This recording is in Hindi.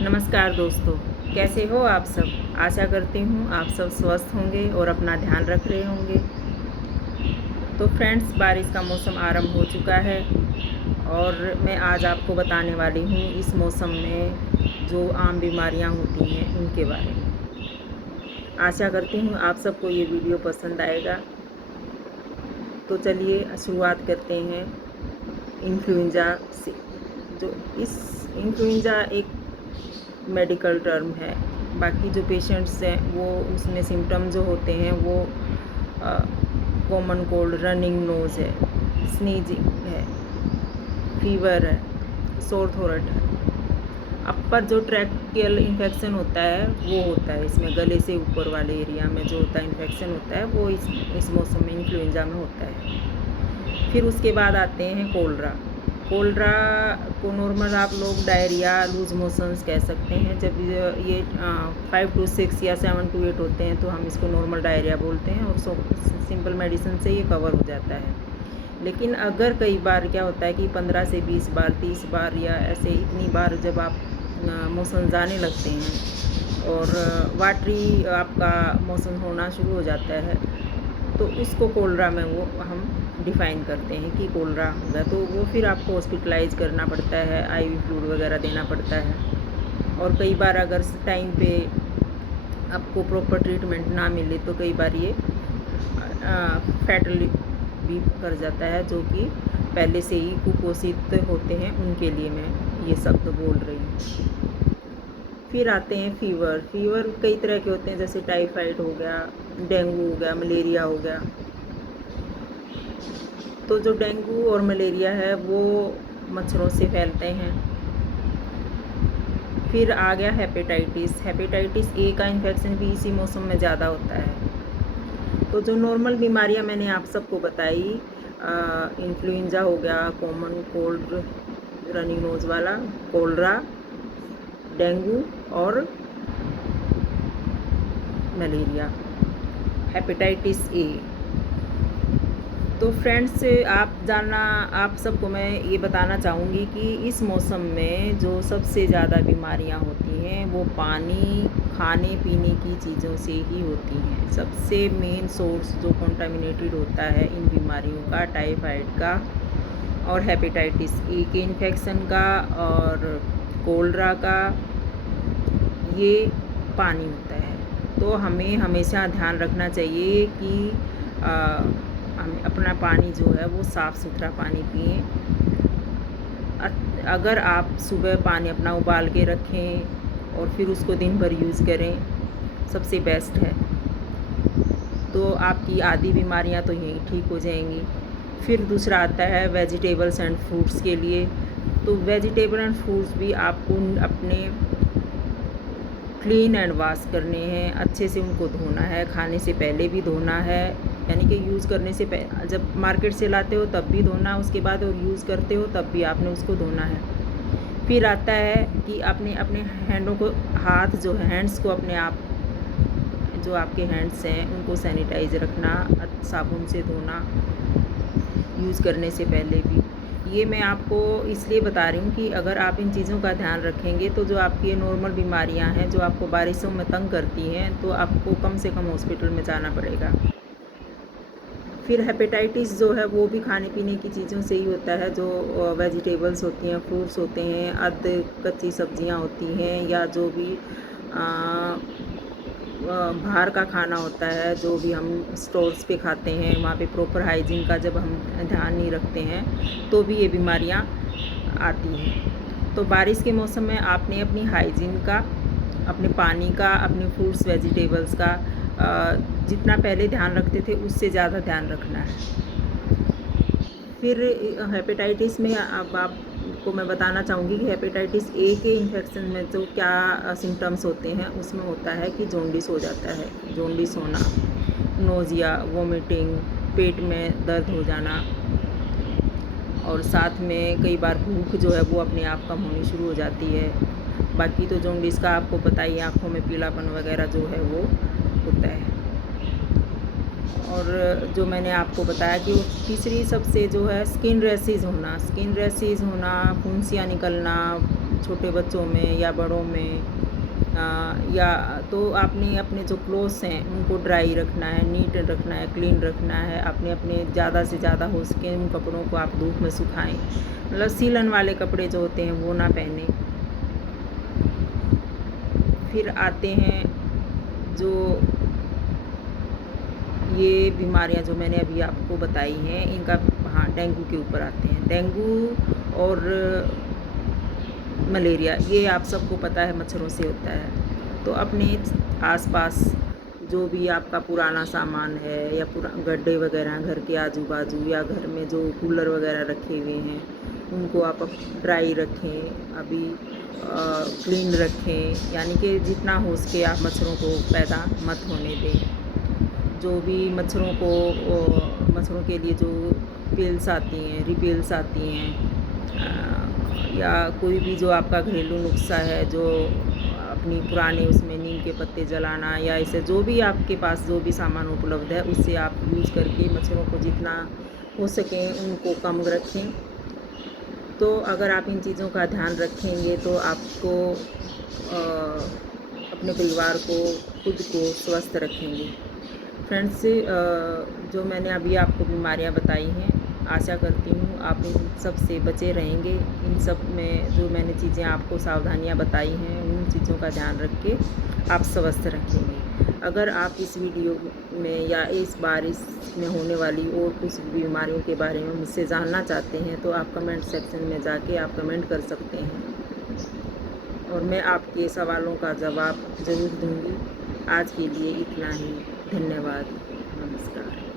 नमस्कार दोस्तों, कैसे हो आप सब। आशा करती हूँ आप सब स्वस्थ होंगे और अपना ध्यान रख रहे होंगे। तो फ्रेंड्स, बारिश का मौसम आरंभ हो चुका है और मैं आज आपको बताने वाली हूँ इस मौसम में जो आम बीमारियाँ होती हैं उनके बारे में। आशा करती हूँ आप सबको ये वीडियो पसंद आएगा। तो चलिए शुरुआत करते हैं इन्फ्लुएंजा से। जो इस इन्फ्लुएंजा एक मेडिकल टर्म है, बाकी जो पेशेंट्स हैं वो उसमें सिम्टम जो होते हैं वो कॉमन कोल्ड, रनिंग नोज़ है, स्नीजिंग है, फीवर है, सोर थ्रोट है। अपर जो ट्रैकियल इन्फेक्शन होता है वो होता है इसमें, गले से ऊपर वाले एरिया में जो होता है इन्फेक्शन होता है वो इस मौसम में इन्फ्लुएंजा में होता है। फिर उसके बाद आते हैं कोलरा। कोलरा को नॉर्मल आप लोग डायरिया, लूज मोशंस कह सकते हैं। जब ये 5 to 6 या 7 to 8 होते हैं तो हम इसको नॉर्मल डायरिया बोलते हैं और सिंपल मेडिसिन से ये कवर हो जाता है। लेकिन अगर कई बार क्या होता है कि 15 से 20 बार, 30 बार या ऐसे इतनी बार जब आप मोशन आने लगते हैं और वाटरी आपका मोशन होना शुरू हो जाता है तो उसको कोलरा में वो हम डिफ़ाइन करते हैं कि कोलरा होगा। तो वो फिर आपको हॉस्पिटलाइज करना पड़ता है, आईवी फ्लूइड वगैरह देना पड़ता है। और कई बार अगर टाइम पे आपको प्रॉपर ट्रीटमेंट ना मिले तो कई बार ये फैटल भी कर जाता है, जो कि पहले से ही कुपोषित होते हैं उनके लिए मैं ये शब्द बोल रही हूँ। फिर आते हैं फीवर। फीवर कई तरह के होते हैं, जैसे टाइफाइड हो गया, डेंगू हो गया, मलेरिया हो गया। तो जो डेंगू और मलेरिया है वो मच्छरों से फैलते हैं। फिर आ गया हेपेटाइटिस। हेपेटाइटिस ए का इन्फेक्शन भी इसी मौसम में ज़्यादा होता है। तो जो नॉर्मल बीमारियां मैंने आप सबको बताई, इन्फ्लुएंजा हो गया, कॉमन कोल्ड, रनिंग नोज वाला, कोलरा, डेंगू और मलेरिया, हेपेटाइटिस ए। तो फ्रेंड्स, आप सबको मैं ये बताना चाहूँगी कि इस मौसम में जो सबसे ज़्यादा बीमारियां होती हैं वो पानी, खाने पीने की चीज़ों से ही होती हैं। सबसे मेन सोर्स जो कंटामिनेटेड होता है इन बीमारियों का, टाइफाइड का और हेपेटाइटिस ए के इन्फेक्शन का और कोलरा का, ये पानी होता है। तो हमें हमेशा ध्यान रखना चाहिए कि हमें अपना पानी जो है वो साफ़ सुथरा पानी पिएं। अगर आप सुबह पानी अपना उबाल के रखें और फिर उसको दिन भर यूज़ करें, सबसे बेस्ट है। तो आपकी आधी बीमारियां तो यहीं ठीक हो जाएंगी। फिर दूसरा आता है वेजिटेबल्स एंड फ्रूट्स के लिए। तो वेजिटेबल एंड फ्रूट्स भी आपको अपने क्लीन एंड वाश करने हैं, अच्छे से उनको धोना है, खाने से पहले भी धोना है, यानी कि यूज़ करने से जब मार्केट से लाते हो तब भी धोना, उसके बाद और यूज़ करते हो तब भी आपने उसको धोना है। फिर आता है कि आपने अपने हैंडों को, हाथ जो है, हैंड्स को अपने आप, जो आपके हैंड्स हैं उनको सैनिटाइज रखना, साबुन से धोना यूज़ करने से पहले भी। ये मैं आपको इसलिए बता रही हूँ कि अगर आप इन चीज़ों का ध्यान रखेंगे तो जो आपकी नॉर्मल बीमारियाँ हैं जो आपको बारिशों में तंग करती हैं तो आपको कम से कम हॉस्पिटल में जाना पड़ेगा। फिर हेपेटाइटिस जो है वो भी खाने पीने की चीज़ों से ही होता है। जो वेजिटेबल्स होती हैं, फ्रूट्स होते हैं, अध कच्ची सब्जियां होती हैं, या जो भी बाहर का खाना होता है, जो भी हम स्टोर्स पे खाते हैं, वहाँ पे प्रॉपर हाइजीन का जब हम ध्यान नहीं रखते हैं तो भी ये बीमारियाँ आती हैं। तो बारिश के मौसम में आपने अपनी हाइजीन का, अपने पानी का, अपने फ्रूट्स वेजिटेबल्स का जितना पहले ध्यान रखते थे उससे ज़्यादा ध्यान रखना है। फिर हेपेटाइटिस में अब आपको मैं बताना चाहूँगी कि हेपेटाइटिस ए के इन्फेक्शन में जो क्या सिम्टम्स होते हैं, उसमें होता है कि जॉन्डिस हो जाता है, जॉन्डिस होना, नोज़िया, वोमिटिंग, पेट में दर्द हो जाना और साथ में कई बार भूख जो है वो अपने आप कम होनी शुरू हो जाती है। बाकी तो जॉन्डिस का आपको पता ही, आँखों में पीलापन वगैरह जो है वो होता है। और जो मैंने आपको बताया कि तीसरी सबसे जो है स्किन रैशेज़ होना, फुंसियाँ निकलना, छोटे बच्चों में या बड़ों में, या तो आपने अपने जो क्लोथ्स हैं उनको ड्राई रखना है, नीट रखना है, क्लीन रखना है। आपने अपने ज़्यादा से ज़्यादा हो सके उन कपड़ों को आप धूप में सुखाएं, मतलब सीलन वाले कपड़े जो होते हैं वो ना पहने। फिर आते हैं जो ये बीमारियां जो मैंने अभी आपको बताई हैं इनका, हाँ डेंगू के ऊपर आते हैं। डेंगू और मलेरिया ये आप सबको पता है मच्छरों से होता है। तो अपने आसपास जो भी आपका पुराना सामान है या गड्ढे वगैरह घर के आजू बाजू या घर में जो कूलर वगैरह रखे हुए हैं उनको आप ड्राई रखें, अभी क्लीन रखें, यानी कि जितना हो सके आप मच्छरों को पैदा मत होने दें। जो भी मच्छरों के लिए जो पिल्स आती हैं, रिपिल्स आती हैं, या कोई भी जो आपका घरेलू नुस्खा है, जो अपनी पुराने उसमें नीम के पत्ते जलाना या ऐसे जो भी आपके पास जो भी सामान उपलब्ध है उससे आप यूज़ करके मच्छरों को जितना हो सके उनको कम रखें। तो अगर आप इन चीज़ों का ध्यान रखेंगे तो आपको अपने परिवार को, खुद को स्वस्थ रखेंगे। फ्रेंड्स, जो मैंने अभी आपको बीमारियां बताई हैं, आशा करती हूँ आप इन सब से बचे रहेंगे। इन सब में जो मैंने चीज़ें आपको सावधानियां बताई हैं उन चीज़ों का ध्यान रख के आप स्वस्थ रखेंगे। अगर आप इस वीडियो में या इस बारिश में होने वाली और कुछ बीमारियों के बारे में मुझसे जानना चाहते हैं तो आप कमेंट सेक्शन में जाके आप कमेंट कर सकते हैं और मैं आपके सवालों का जवाब ज़रूर दूंगी। आज के लिए इतना ही। धन्यवाद। नमस्कार।